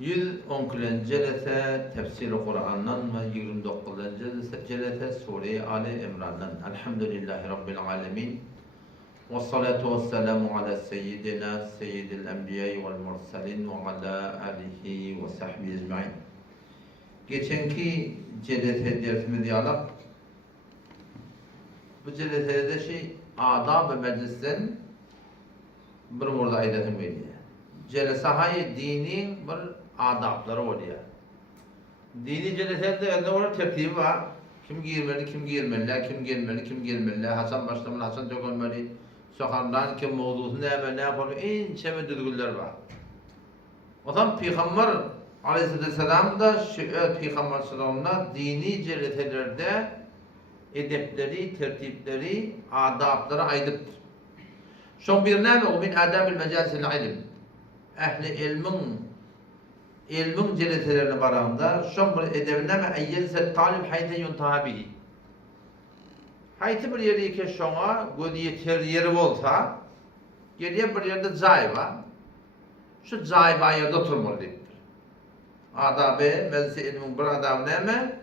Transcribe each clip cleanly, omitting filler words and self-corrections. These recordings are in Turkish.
110 celese tefsir-i Kur'an'dan ve 29 celese Sure-i Ali İmran'dan. Elhamdülillahi Rabbil alemin. Ve salatu ve selamu ala seyyidina seyyidil enbiyayı vel mursalin ve ala alihi ve sahbihi ecmain. Geçenki celese dersimizi alak. Bu celesede adab-ı meclisten bir burada aydatım veriyor. Celesahayı dinin bir adapları oluyor. Dini celesede elde olur tertibi var. Kim girmeli, kim girmeli, kim girmeli, kim girmeli, Hasan başlamalı, Hasan dökülmeli, sokardan kim mevzusu ne yapar, en çeme düzgünler var. O zaman Peygamber Aleyhisselam da Peygamber Aleyhisselam'da dini celeselerde edepleri, tertipleri, adapları aydıptır. Son bir neyme o min adabil mecalisil ilim. Ehli ilmin celeselerine baranda son bir edebineme eyyelse talib hayte yuntaha bihi. Hayti bir yeri ki şona göz yeter yeri olsa geriye bir yerde cay var. Şu cay var yerde oturmalıdır. Adabı, meclisi ilmin bir adabı neyme?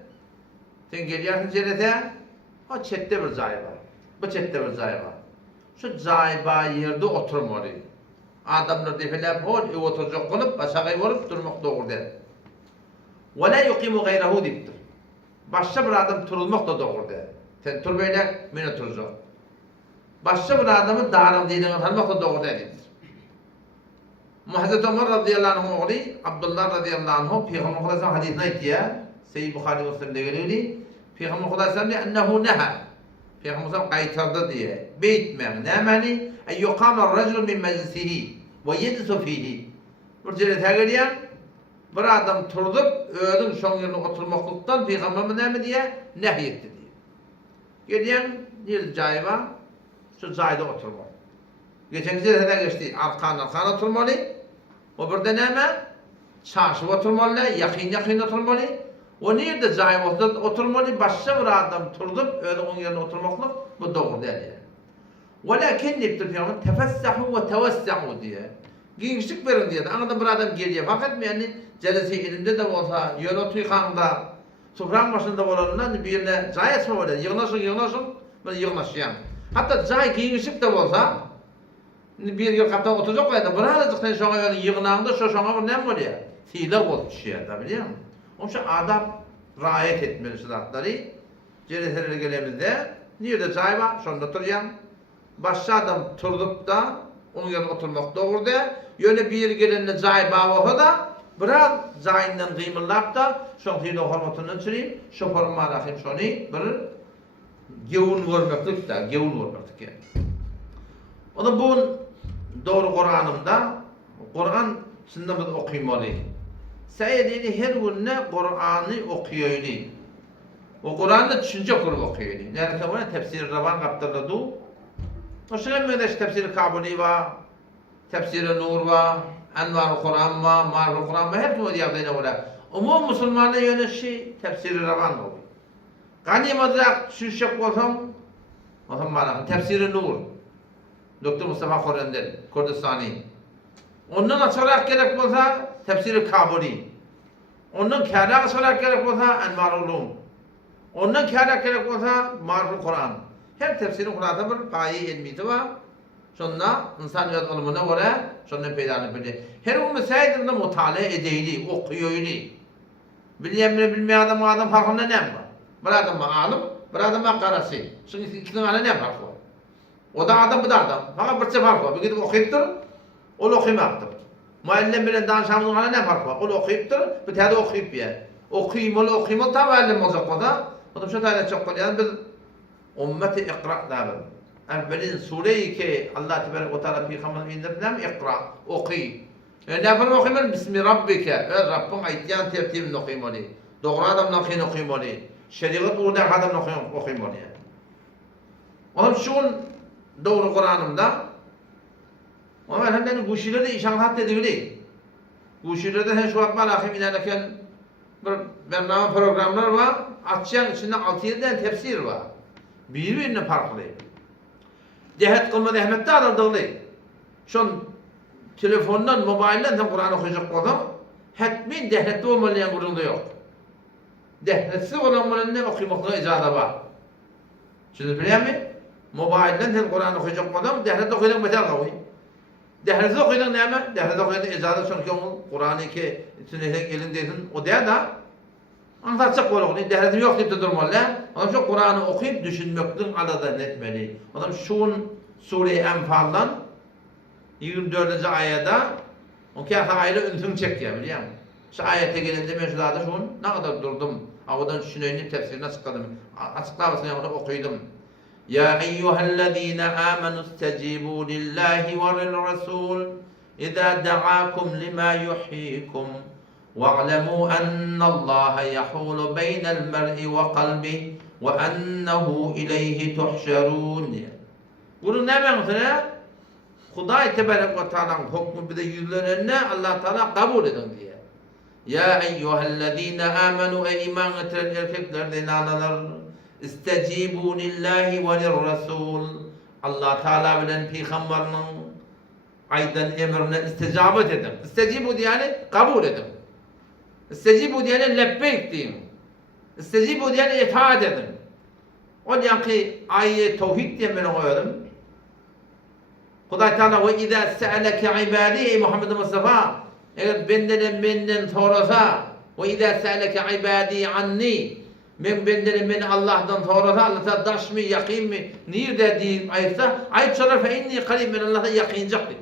Sen geliyorsun celese, o çette bir cay var. Bu çette bir cay var. Şu cay var yerde oturmalıdır. Adamlar defilep hol, oturacak olup, aşağıya vurup durmak doğru der. Ve la yuqimu gayrahu diptir. Başka bir adam turulmak da doğru der. Sen tur böyle, ben oturacak. Başka bir adamın darım dediğini tanımak da doğru der. Hazreti Ömer radıyallahu anh oğlu, Abdullah radıyallahu anh, Peygamber Aleyhisselam hadisine ettiye, Seyyid Bukhari Müslim'de geliyor, Peygamber Aleyhisselam diye, ennehu neha. Peygamber Aleyhisselam kaytardı diye. Beytmen, ne mani? En yuqamar racul min meclisihi ve yedsu fihi. Bir celete geliyen, bir adam turdup, öğün son yerine oturmaklıktan Peygamber ne mi diye? Nehyetti diye. Geliyen, bir cayı var, şu cayda oturmak. Geçen celetede geçti, arkan oturmalı. O bir de ne mi? Çarşı oturmalı, yakın oturmalı. O nerede cayı oturmalı, başka bir adam turdup, öğün yerine oturmaklık, bu doğru değil yani. Velakin diptir Peygamber tefessahu ve tevessahu diye. Gençlik verin diye. Anında bir adam geliyor. Fakat yani celese elimde de olsa, yol otuykanda, sofran başında olanlar birine cayet mi olur? Yığnaşın, ben yığnaşıyam. Hatta cay gençlik de olsa, bir yıl kaptan oturacak ya da birazcıktan sonra yani yığınağında şu şuna bir ne oluyor? Tilak olup düşüyor da biliyor musun? Onun için adam riayet etmeli şartları. Celeselere gelemizde, nerede cay var? Şunda oturayım. Başka adam turdup da onun yanına oturmak doğru da yöne bir gelenle cay bağı da biraz cayından kıymırlap da son tiyini hormatından süreyim şoförün marafim şunu bir gevun vurmaktık da gevun vurmaktık yani. Onun bu doğru Kur'an'ımda Kur'an sünnemiz okuymalı. Seyyidini her günne Kur'an'ı okuyayım. O Kur'an'da düşünce kurup okuyayım. Nerede bu tefsir Ravan kaptırladı. Mesela medeş tefsir Kabuli var, tefsir Nur var, Envar-ı Kur'an var, Marif-ı Kur'an var, hepsi o diyadığına var. Umum Müslümanla yönüşü tefsir-i Ravan oluyor. Gani madrak şüşek olsam, o zaman bana tefsir Nur, Dr. Mustafa Korender, Kurdistani. Ondan açarak gerek olsa tefsir Kabuli. Ondan kârak açarak gerek olsa Envar-ı Ulum. Ondan kârak gerek olsa Marif-ı Kur'an. Her tefsirin Kur'an'da bir payi ilmiyeti var. Sonra insaniyat olumuna göre sonra peydanı bilir. Her o mesaidinde mutala edeyli, okuyuyli. Bilmeyen adam farkında ne var? Bir adam alim, bir adam karası. Şimdi ikisinin arasında ne fark var? O da adam, bu da adam. Fakat bir şey fark var. Bir gidip okuyuptur, o okuymaktır. Muallim bilen danışanımızın arasında ne fark var? O okuyuptur, bir tane okuyup yer. Okuymalı tam muallim olacak o da. O da şu tane çok kolay. Yani biz Ümmeti ikra dabir. Evvelin sureyi ki Allah Tebarek ve Teala Peygamber'in indirdiğinde ikra, okuy. Yani ne yapalım okuymalı? Bismi Rabbike. Rabbin ayetiyan tertibini okuymalı. Doğru adamla okuymalı. Şeriat uğurda adamla okuymalı. Onun şun doğru Kur'an'ımda ama elhamdülillah guşilerde işaret edildi. Guşilerde her şu akmal ahim inerken bir bername programlar var. Açacağın içinde 6-7 tane tefsir var. Birbirine farklı. Dehet kılmadı Ahmet'te adaldığını. Şun telefondan, mobilden sen Kur'an okuyacak olsam Hetmin dehletli olmayan gurunda yok. Dehletsiz olan bunun okumaklığa icada var. Şimdi biliyor musun? Mobilden hem Kur'an okuyacak adam, dehletli okuyacak beter kavuy. Dehletli okuyacak ne mi? Dehletli okuyacak icada çünkü Kur'an-ı ki içindeysen elindeysin, o değil de anlatacak olur. Dehletim yok deyip de durmalı. Adam şu Kur'an'ı okuyup düşünmekten aladan etmeli. Adam şun Sure-i Enfal'dan 24. ayada o kâfe ayrı üntüm çekiyor biliyor musun? Şu ayete gelince ben şurada şun ne kadar durdum. Avadan düşüneyim tefsirine açıkladım. Açıklamasını yapıp okuydum. Ya eyyühellezîne âmenü istecibû lillahi ve lirrasûl İzâ da'âkum limâ yuhyikum وَاعْلَمُوا أَنَّ اللّٰهَ يَحُولُ بَيْنَ الْمَرْءِ وَقَلْبِهِ وَأَنَّهُ إِلَيْهِ تُحْشَرُونَ diye. Bunu ne mevzuna? Huday Tebarek ve Teala'nın hükmü bir de yüzlerine Allah Teala kabul edin diye. Ya eyyühellezîne âmenû ey iman getiren erkekler de nanalar istecibû lillahi ve lirrasûl Allah Teala bilen peygamberinin aydan emrine isticabet edin. İstecibû diyeni kabul edin. İstecibû diyeni lebbeyk deyin. İstecibû diyeni itaat edin. O diyen ki ayet tevhid diye ben koyalım. Huday Teala ve izâ se'eleke ibâdî ey Muhammed Mustafa eğer benden sorasa ve izâ se'eleke ibâdî anni benden Allah'tan sorasa Allah'ta daş mı yakîn mi nerede diyeyim ayetsa ayet sonra fe inni karib min Allah'ta yakîncak dedi.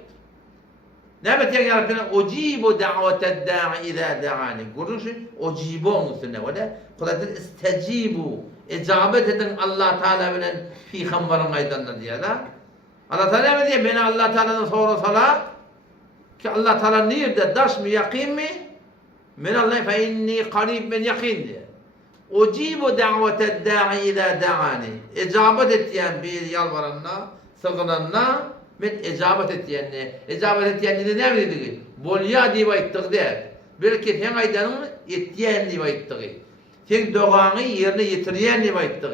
Ne demek ya Rabbina ucibu da'veted da'i izâ da'ani. Görün şu ucibu olmasına ve de Kur'an'da istecibu icabet edin Allah Teala bilen peygamberin aydanlar diye da. Allah Teala ne diyor? Beni Allah Teala'dan sorasalar ki Allah Teala nerede daş mı yakîn mi? Men Allah fe inni karib min yakîn diye. Ucibu da'veted da'i izâ da'ani. İcabet et diyen bir yalvaranla, sığınanla men icabet et diyenine. İcabet et diyenine ne dedi? Bolya diye ayttık der. Belki sen aydanın ettiyen diye ayttık. Sen doğanı yerine getiriyen diye ayttık.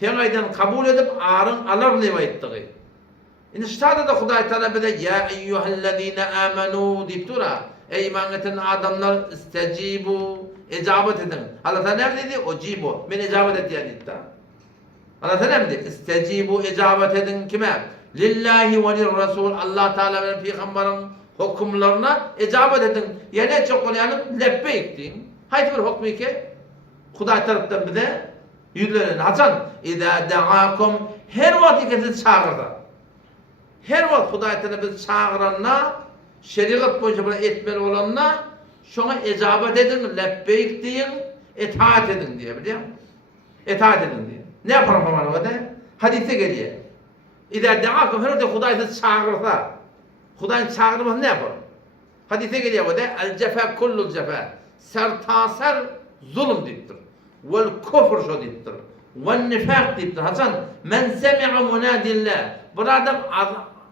Sen aydan kabul edip ağrın alır diye ayttık. İşte da Huday Teala bize ya eyyühellezîne âmenû deyip dura. Ey iman eden adamlar istecibu icabet edin. Allah Teala ne dedi? Ucibu. Men icabet et diyen dedi. Allah Teala ne dedi? İstecibu icabet edin kime? Lillahi ve lirrasul Allah Teala ve peygamberin hükümlerine icabet edin. Yani çok olayanın lebbeyk deyin. Haydi bir hükmü ki Huday tarafından bize yüzlerin Hasan İzâ da'akum her vakit sizi çağırdı. Her vakit Huday Teala bizi çağıranla şeriat boyunca böyle etmeli olanla şuna icabet edin, lebbeyk deyin, itaat edin diye biliyor musun? İtaat edin diye. Ne yapalım bana o da? Hadise geliyor. İzâ da'akum her vakit Huday sizi çağırırsa Huday'ın çağırması ne yapalım? Hadise geliyor o da el cefa kullul cefa sertasar zulüm deyiptir. Vel kufr şu deyiptir. Vel nifak deyiptir. Hasan men semi'a munadillah. Bu adam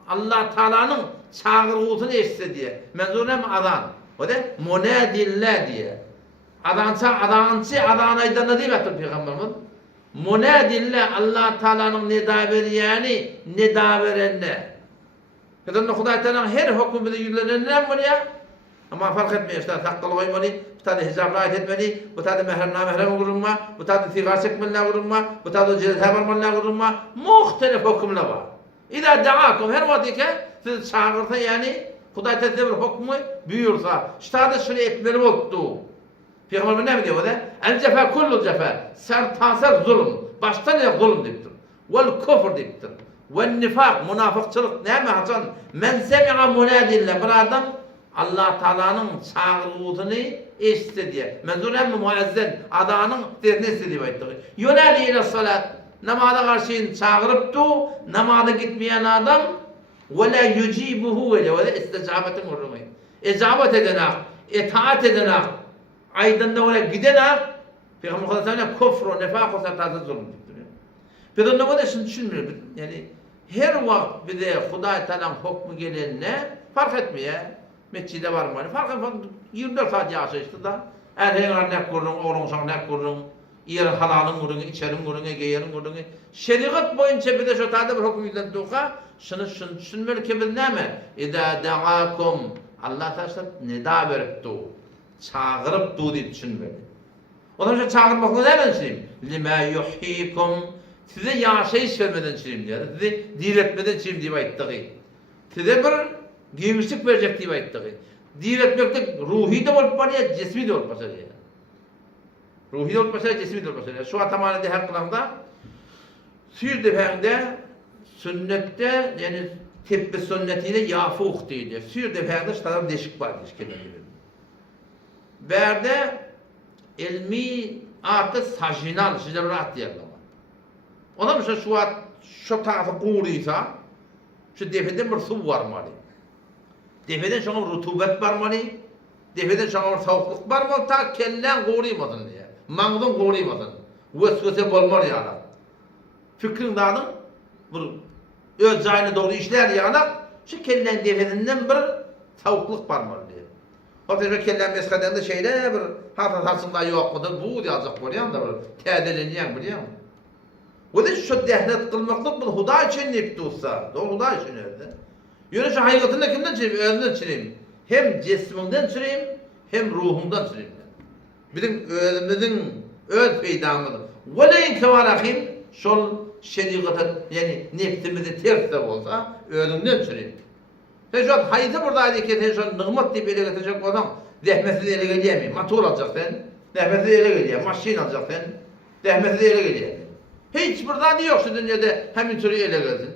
Allah Teala'nın çağrılığını eşitse diye. Menzur hem adan. O da munadillah diye. Adançı aydan da değil mi Peygamberimiz? Munadillah Allah Teala'nın nida veriyeni nida verenler. Kadın Huday Teala'nın her hükmünde yüzlerinden var ya. Ama fark etmiyor işte takkalı koymalı, bu tadı hicab rahat etmeli, bu tadı mehrem vurulma, bu tadı sigar çekmeliğine vurulma, bu tadı cezhe varmalığına vurulma, muhtelif hükümler var. İzâ da'akum her vakit siz çağırırsa yani Huday Teala bir hükmü buyursa, işte tadı şöyle etmeli oldu. Peygamber ne mi diyor o da? El cefa kullu cefa, sertasar zulüm, baştan ya zulüm deyiptir. Vel kufr deyiptir. Vel nifak, münafıkçılık ne mi Hasan? Men semi'a munadillah, bir adam Allah Teala'nın çağrılığını eşitse diye. Menzur hem muazzin adanın dernesi diye ayttık. Yöneli ile salat. Namaza karşı çağırıptı. Namaza gitmeyen adam ve la yucibuhu ve la isticabetin urumu. İcabet edenak, itaat edenak, aydında öyle gidenak Peygamber Aleyhisselam kufru, nifak olsa tarzı zulüm diyor. Peygamber de şunu düşünmüyor. Yani her vakit bir de Huday Teala'nın hükmü gelenine fark etmiyor. Mescide var mı? Fark etmez. 24 saat yaşayıştı da. Erkeğin ne kurun, oğlun sana ne kurun, yerin halalın kurun, içerin kurun, geyerin kurun. Şeriat boyunca bir de şu tadı bir hüküm yüzden tuğa, şunu düşünmeli ki biz ne mi? İzâ da'akum Allah Teala nida veriptu. çağırıp du deyip düşünmeli. Ondan sonra çağırmakla ne bençiyim? Lima yuhyikum. Size yaşayış vermeden çireyim diye. Size diretmeden çireyim diye ayettiği. Size bir giymişlik verecek diye ayettiği. Diretmekte ruhi de olup var ya, cismi de olup var ya. Ruhi de olup var ya, cismi de olup var ya. Şu atamanede her kılanda sür defende sünnette yani tebbi sünnetiyle yafuh deydi. Sür defende şu taraf deşik var diye. Berde ilmi artı sajinal şicarat diyorlar. Ona mı şu tarafı kuruysa şu defeden bir su var mı? Defeden şuna rutubet var mı? Defeden şuna soğukluk var mı? Ta kellen kuruymadın diye. Mağdun kuruymadın. Vesvese bolmar yani. Fikrin dağının bir öz cayına doğru işler yani şu kellen defedinden bir soğukluk var mı diye. Hatta kellen meskeden de şeyle bir hatasında yok mudur? Bu diyecek var yani da bir tedeleyen biliyor musun? O da şu dehnet kılmaklık bu Huda için nipti olsa. Doğru Huda için öyle. Yöne şu hakikatinde kimden çireyim? Ölümden çireyim. Hem cisminden çireyim, hem ruhumdan çireyim. Bizim ölümümüzün öz peydamıdır. Veleyin kevarahim, şol şeriatı yani nefsimizi ters de olsa, ölümden çireyim. Sen şu an hayatı buradaydı ki sen şu an nıgmat deyip ele getirecek adam, zehmetsiz ele geleyemeyim. Motor alacaksın, zehmetsiz ele geleyemeyim. Maşin alacaksın, zehmetsiz ele geleyemeyim. Hiç burada yok şu dünyada hemen türü ele geldin.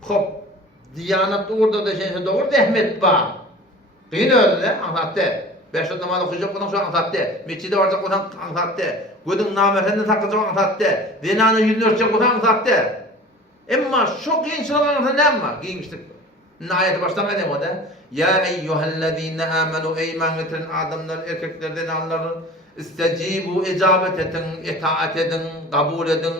Hop, Diyanat orada da şeyse doğru zahmet var. Kıyın öyle anlattı. Beş namazı okuyacak olan şu anlattı. Mescide varacak olan anlattı. Gözün namefendi takacak anlattı. Zinanın yüzünü örtecek olan anlattı. Ama çok gençler anlattı ne ama? Giymiştik. Ayeti baştan edeyim o da. Ya eyyühellezine amenu ey iman getirin adamlar, erkeklerden anların. İstecibu icabet edin, itaat edin, kabul edin.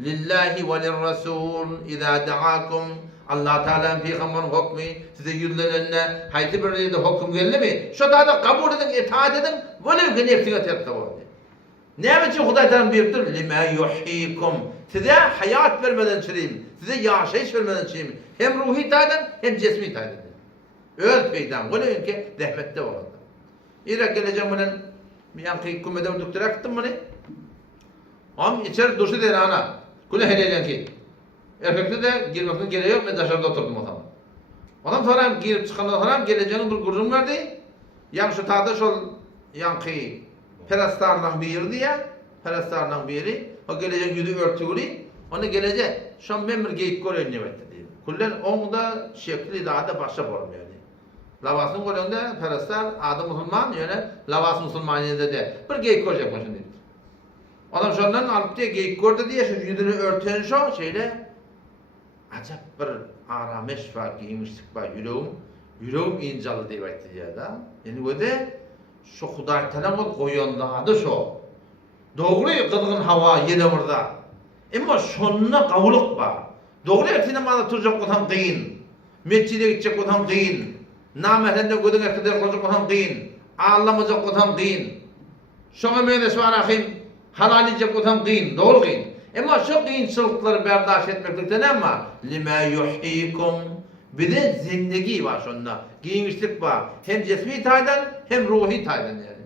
Lillahi ve lirrasul izâ da'akum. Allah Teala'nın peygamberin hükmü size yüzlerine haydi bir yerde hüküm geldi mi? Şu da kabul edin, itaat edin. Velev ki nefsine terk var. Ne için Huday Teala buyurdu? Lima yuhyikum. Size hayat vermeden çireyim. Size yaşayış vermeden çireyim. Hem ruhi itaat edin, hem cismi itaat edin. Öyle peydam. Velev ki zahmette var. İrak geleceğim bunun bir yankı kumede vurdukları akıttım bunu. Am içeri dursu der ana. Kule heleylen ki. Erkekte de girmekten gereği yok. Ben dışarıda oturdum o zaman. Ondan sonra girip çıkandan sonra geleceğinin bir gururum vardı. Yan şu tağda şu yankı perastardan bir yeri diye. Perastardan bir yeri. O geleceğin yüzü örtüğü. Onu gelecek. Şu an ben bir geyik görüyorum demekti diye. Kullen onu da şekli daha da başa borum yani. Lavasın görüyorunda perastar adı Müslüman yani lavas Müslümaniyede de bir geyik görecek başın dedi. Adam şundan alıp diye geyik gördü diye şu yüzünü örten şu şeyle acaba bir arameş var, giymişlik var, yüreğim incalı diye ayıttı ya da. Yani o da şu Huday Teala koyuyorlardı şu. Doğru kızgın hava yine burada. Ama şununla kavuluk var. Doğru etine bana tutacak olan kıyın. Mescide gidecek olan kıyın. Namehende gözün erkekler koyacak olan kıyın. Ağlamayacak olan kıyın. Şuna meyde şu anakim halal edecek olan kıyın. Doğru kıyın. Ama şu kıyınçılıkları berdaş etmeklikten ama lima yuhyikum bir de zindagi var şunda. Giyinmişlik var. Hem cismi itaiden hem ruhi itaiden yani.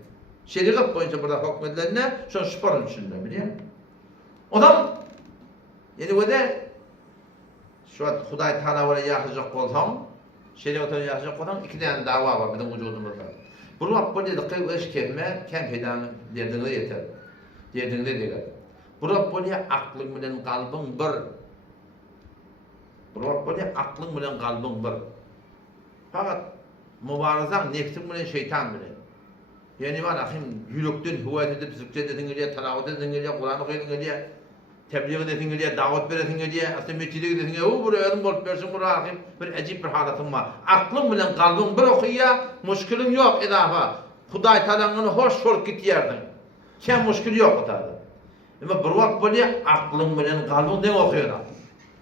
Şeriat boyunca burada hükmedilenler şu an şüphanın içinde biliyor musun? Adam yani o da şu an Huday Teala var yakacak olsam şeriatı yakacak olsam iki tane dava var bizim vücudumuzda. Bu Rabbim dedi ki eş kelime kem fidan dediğinde yeter. Dediğinde değil. Bu Rabbim aklın bilen kalbin bir. Bu Rabbim aklın bilen kalbin bir. Fakat mübarazan nefsin bilen şeytan bilen. Yani var ahim yürekten hüvayet edip zikret edin diye, teravih edin diye, Kur'an okuyun diye, tebliğ edin diye, davet verin diye, aslında mescide gidin diye, o buraya adım bolup versin buraya ahim bir acayip bir halatım var. Aklın bilen kalbin bir okuya, müşkülün yok edafa. Huday Teala'nın hoş git yerdin. Sen müşkül yok otardı. Ama bir vakit böyle aklın bilen kalbin ne okuyorlar?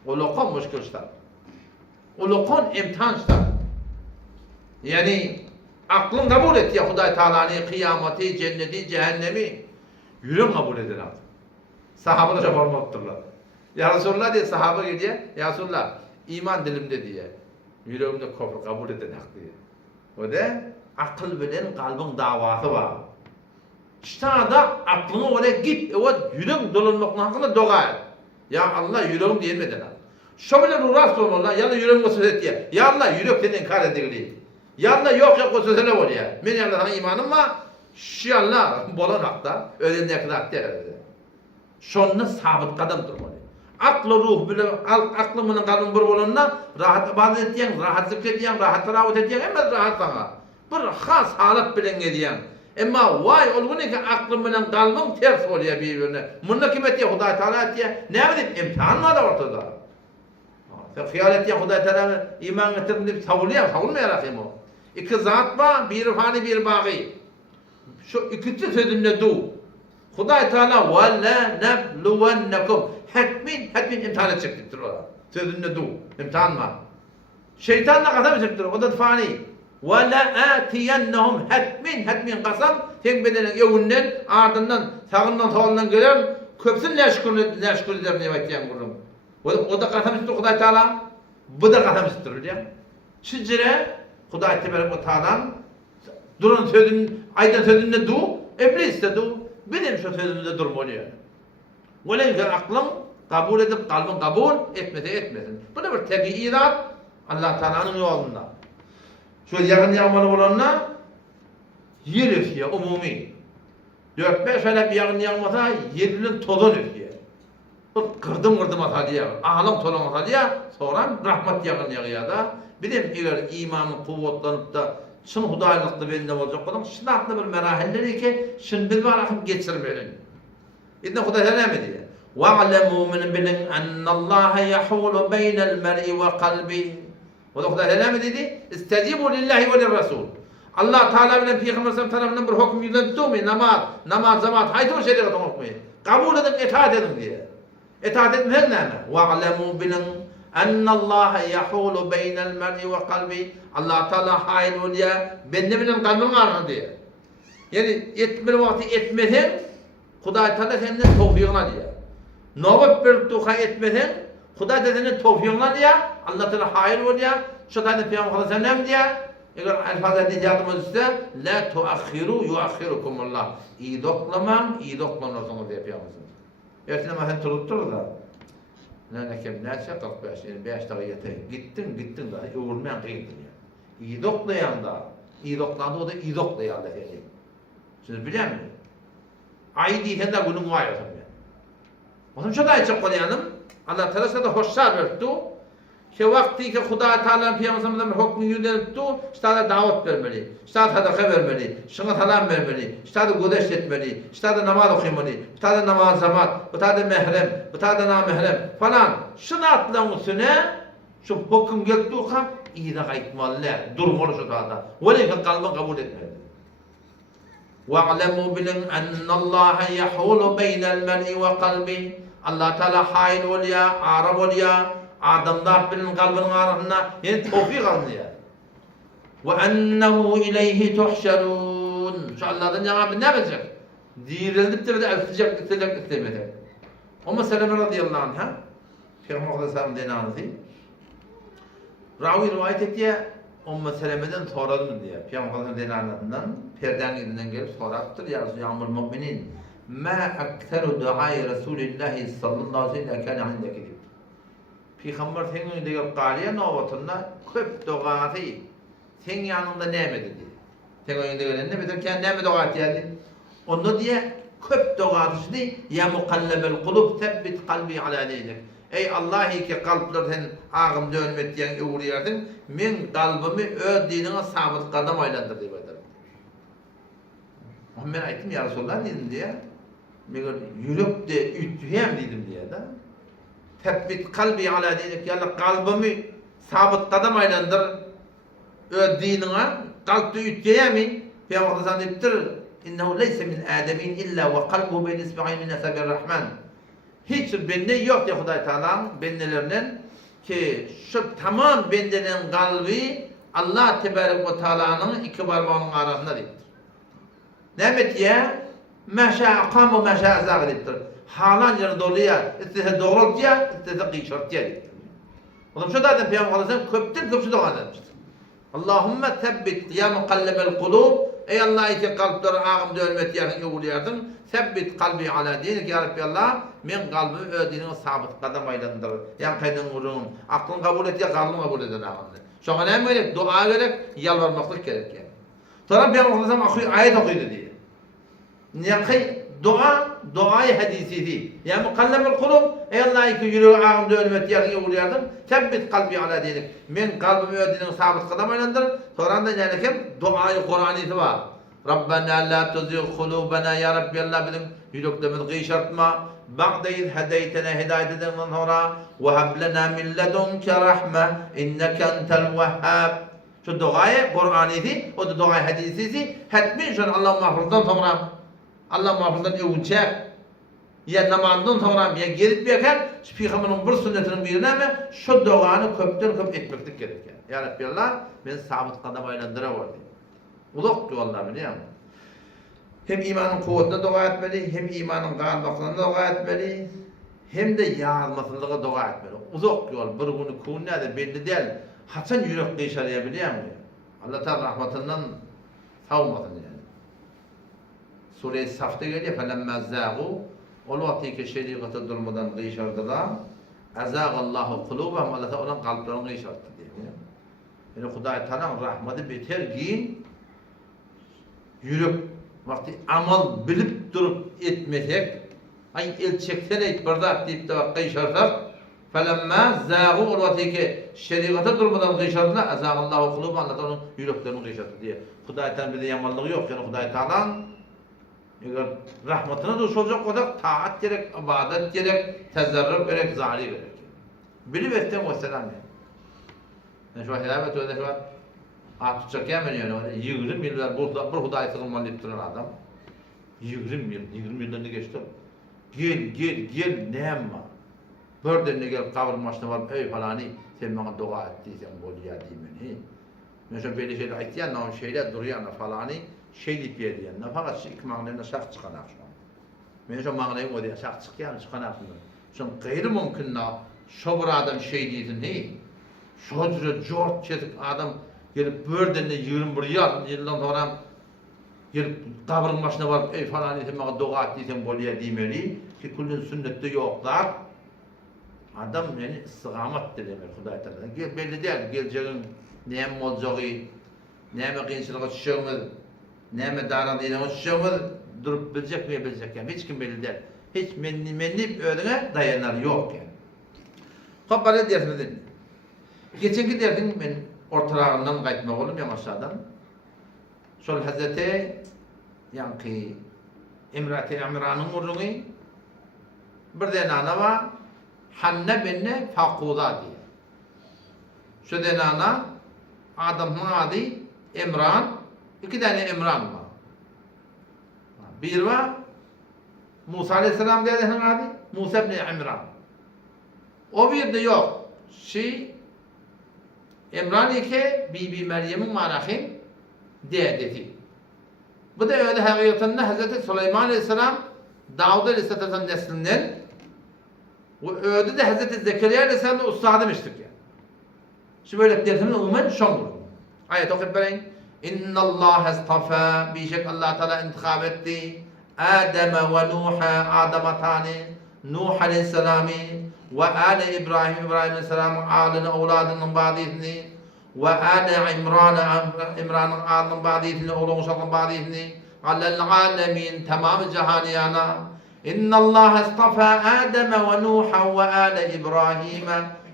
O lokon müşkül işte. O lokon imtihan işte. Yani aklın kabul etti ya Huday Teala'nın kıyameti, cenneti, cehennemi. Yüreğin kabul eder artık. Sahabeler sormaktırlar. Ya Resulullah diye sahabe gidiyor. Ya Resulullah iman dilimde diye. Yüreğimde kofur kabul eden hak diye. O da akıl bilen kalbin davası var. Ştada aklını öyle git, evet yürek dolanmakla hakkında doğar. Ya Allah yüreğim diyemeden al. Şöyle uğraş olmalı, ya da yüreğim o söz et ya. Ya Allah yürek seni inkar edildi. Ya Allah yok o sözüne var ya. Benim Allah'tan imanım var. Şu Allah bolan hakta, öyle ne kadar derdi. Şonda sabit kadam durmalı. Aklı ruh bile, aklımın kalbim bir olanına rahat ibadet ediyen, rahat zikrediyen, rahat teravih ediyen, hemen rahat sana. Bir has halat bilen ediyen. Ama vay olgun ki aklım bilen kalbim ters oluyor birbirine. Bunda kim etiyor? Huday Teala etiyor. Ne bileyim imtihan var da ortada. Sen khiyal etiyor Huday Teala iman getirdim deyip savunmayarak o. İki zat var, bir fani bir baki. Şu ikisi sözünde du. Huday Teala ve la nebluvennekum. Hatmin imtihan edecektir orada. Sözünde du. İmtihan var. Şeytanla kasam edecektir. O da fani. Ve la atiyennehum hatmin kasam. Sen bedenin evinden, ardından, sağından, solundan gelen köpsün neşkul eder diye bakıyan kurum. O da kasam edecektir Huday Teala. Bu da kasam edecektir diye. Şicire Huday Teala'dan durun sözün, aydan sözünde du, iblis de du, benim şu sözümde durmalı yani. Öyleyken aklım kabul edip kalbin kabul etmesin. Bu da bir tebi'i zat Allah Teala'nın yolunda. Şu yakın yağmalı olanla yer öfüye, umumi. 4-5 öyle bir yakın yağmasa yerin tozun öfüye. Kırdım ata diye, ağlam tozun ata diye, sonra rahmet yakın yağıya da. Bizim eğer imanın kuvvetlanıp da şun hudaylıkta bende olacak olan şınatlı bir merahalleri ki şun bir var akım geçirmeyelim. İdne Huday Teala ne diye? وَعْلَمُوا مِنْ بِلِنْ أَنَّ اللّٰهَ يَحُولُ بَيْنَ الْمَرْءِ وَقَلْبِهِ. O da Huday Teala ne dedi? İstecibu lillahi ve lirrasul. Allah Teala bilen Peygamber tarafından bir hüküm yürüttü mü? Namaz, zamat, haydi o şeriatı okumayı. Kabul edin, itaat edin diye. İtaat etmeyen ne? وَعْلَمُوا بِلِنْ أَنَّ اللّٰهَ يَحُولُ بَيْنَ الْمَرْءِ وَقَلْبِهِ. Allah Teala hain oluyor, bende bilen kalbim arına diye. Yani etmeli vakti etmeden, Huday Teala senden tevfiğine diye. Novak bir tuha etmeden, Huday Teala'nın tevfiğine diye, Allah Teala hain oluyor, şu tane Peygamber Aleyhisselam diye, eğer alfazda diyeceğimiz üstte, la tuakhiru yuakhirukumullah. İyi doklamam, iyi doklanırsınız diye Peygamber. Ertene mahal tuttur da, nekem neyse 45, 5 dakika yeter. Gittin da, uğurmayan kıyıldın ya. İyi doklayan da, iyi doklandı o da iyi doklayan da yani. Siz biliyor musunuz? Ayı değilken de günün var ya tabii. Onun için de ayıcak olayanım, Allah Teala da hoşçar verdi. Ki vakti ki Huda Teala'nın Peygamber'den hükmü yürüdü, işte da davet vermeli, işte da sadaka vermeli, şuna salam vermeli, işte da güneş etmeli, işte da namaz okuymalı, işte da namaz zamat, işte da mehrem, işte da namehrem falan. Şuna atlan üstüne, şu hüküm geldiği kan iyi de kayıtmalı, durmalı şu da. Öyle kalbin kabul etmeli. وَاعْلَمُوا بِلِنْ أَنَّ اللّٰهَ يَحُولُ بَيْنَ الْمَرْءِ وَقَلْبِهِ. Allah Teala hain oluyor, Arap oluyor, adamlar birinin kalbinin arasında yani tevfik alınıyor. وَاَنَّهُ اِلَيْهِ تُحْشَرُونَ. Şu Allah'tan yana bir ne bilecek? Dirilip de bir de elfecek istemedi. Ama Seleme radıyallahu anh'a Peygamber Aleyhisselam denanızı Ravi rivayet ettiği Ümmü Seleme'den soralım diye. Peygamber'in denanından perden gidinden gelip sorattır ya Resulü müminin ma aktaru duayı Resulullah sallallahu aleyhi ve sellem kana indeki. Peygamber senin önünde qaliye novatında köp duası sen yanında ne mi dedi? Sen önünde gelen ne bilir ne mi duası dedi? Onu diye köp duası dedi ya mukallebel kulub tebbit kalbi ala dinik. Ey Allah'ı ki kalplerden ağım dönmet diyen uğrayardın, men kalbimi öz dinine sabit kadam aylandır diye ederim. Ben ayettim ya Resulullah dedim diye. Men yürekte ütüyem dedim diye de. Tebbit kalbi ala dinik. Yani kalbimi sabit kadam aylandır öz dinine kalpte ütüyem. Peygamber Hazretleri deyiptir. İnnehu leyse min ademin illa ve kalbuhu beyn isba'in min esabir rahman. Hiç bende yok diye Huday Teala'nın bendelerinden ki şu tamam bendenin kalbi Allah Tebarek ve Teala'nın iki parmağının arasında deyiptir. Demek ya meşâ kamu meşâ zâg deyiptir. Halan yeri doluya, istese doğrult ya, istese kıyışort ya deyiptir. Onun şu zaten Peygamber Aleyhisselam köpten köpsü doğan demiştir. Allahümme sebbit ya mukallebel kulub. Ey Allah ki kalpleri ağımda ölmet yarın uğurlayardın. Sebbit kalbi ala dinik ya Rabbi Allah. Men kalbimi ödinin sabit kadam aylandır. Yan kaydın vurun. Aklın kabul et ya kalbin kabul eden ağımda. Şoğa ne gerek? Dua gerek, yalvarmaklık gerek yani. Sonra ben okudum ayet okuydu diye. Niye duayı hadisi değil. Yani mukallebel kulub. Ey Allah ki yüreği ağımda ölmet yarın uğurlayardın. Sebbit kalbi ala dinik. Men kalbimi ödinin sabit kadam aylandır. Sonra da yani kim? Duayı Kur'an'ı var. Rabbena la tuzigh kulubana ya Rabbi Allah bizim yüreklerimizi gıyşartma. Ba'de iz hedeytena hidayetinden sonra ve hab lana min ledunke rahme inneke entel vehhab. Şu duayı Kur'an'ı o da duayı hadisi hatmin şu Allah mahfuzdan sonra Allah mahfuzdan övünçek ya namazdan sonra ya gelip bekar Peygamber'in bir sünnetinin birine mi şu duanı köpten köp etmeklik gerekir. Ya Rabbi Allah ben sabit kadam aylandıra vardı. Ulak dualar biliyor musun? Hem imanın kuvvetine dua etmeli, hem imanın kalmasına dua etmeli, hem de yağılmasına dua etmeli. Uzak yol, bir günü kuğun nedir belli değil. Haçan yürek kıyşarayabiliyor mu? Allah Teala rahmetinden savmasın yani. Sure-i Saf'ta geliyor, فَلَمَّا زَاغُوا o vaktiki şerikatı durmadan kıyşardılar. اَزَاغَ قُلُوبَهُمْ Allah Teala olan kalplerini kıyşarttı diye. Yani Hudayi Teala'nın rahmeti biter giyin, yürüp vakti amal bilip durup etmesek ay el çeksene bardak deyip de kıyşarsak felemma zâhu orvatiki şerikata durmadan kıyşardılar azâgallahu kulubu anlatan onun yüreklerini kıyşarttı diye. Hudayi Teala'nın bir de yamanlığı yok yani Hudayi Teala'nın eğer rahmetine duş olacak kadar taat gerek, ibadet gerek, tezerrüp gerek, zahri gerek. Bilip ettim o selam yani. Yani şu hilavet öyle şu an tutacak yemin yani 20 yıllar bir Hudayi sığınmalı deyip duran adam 20 yıllarını geçti. Gel neyem var? Bördenine gelip kabrin başına varıp ey falani sen bana dua ettiysen bol ya diyeyim. Mesela böyle şeyler aytiyen o şeyler duruyor falani şey deyip yediyen. Fakat iki mağnayla şart çıkan akşam. Mesela mağnayı o diye şart çıkıyor çıkan akşam. Şimdi gayri mümkün şu bir adam şey diydin ne? Şu cüret jort çetik adam gelip bördenine 21 yıldan sonra gelip kabrin başına varıp ey falan sen bana dua ettiysen bol ya demeli ki kullun sünnette yoklar. Adam yani istiqamet de demek Hudayi Teala'dan. Gel belli değil geleceğin neyem olacağı, neyeme kıyınçılığa düşeceğimiz, neyeme daranlığına düşeceğimiz durup bilecek mi bilecek yani hiç kim belli değil. Hiç menni öğrene dayanar yok yani. Kapalı dersini dinle. Geçenki dersin ben ortalığından kayıtmak oğlum ya aşağıdan. Şol Hazreti yani İmrati İmran'ın urunu bir de ana var Hanne binne Fakuda diye. Şu de ana adamın adı İmran, iki tane İmran var. Bir var Musa Aleyhisselam diye adı Musa bin İmran. O bir de yok. İmran iki Bibi Meryem'in manahı dedi. Bu da öyle hakikatinde Hazreti Süleyman Aleyhisselam Davud Aleyhisselam'ın neslinden o öyle de Hazreti Zekeriya Aleyhisselam'da ustadımıştık yani. Şimdi böyle dersimin umumen şon bulur. Ayet okuyup vereyim. İnna Allah estafa bişek Allah Teala intikab etti. Adem ve Nuh'a Adem'a tani Nuh Aleyhisselam'ı ve Ale İbrahim Aleyhisselam'ın alını evladının badiyetini ve Ale İmran'ın alının badiyetini oğlunun şakın badiyetini alel alemin tamamı cehaniyana İnna Allah estafa Adem ve Nuh'a ve Ale İbrahim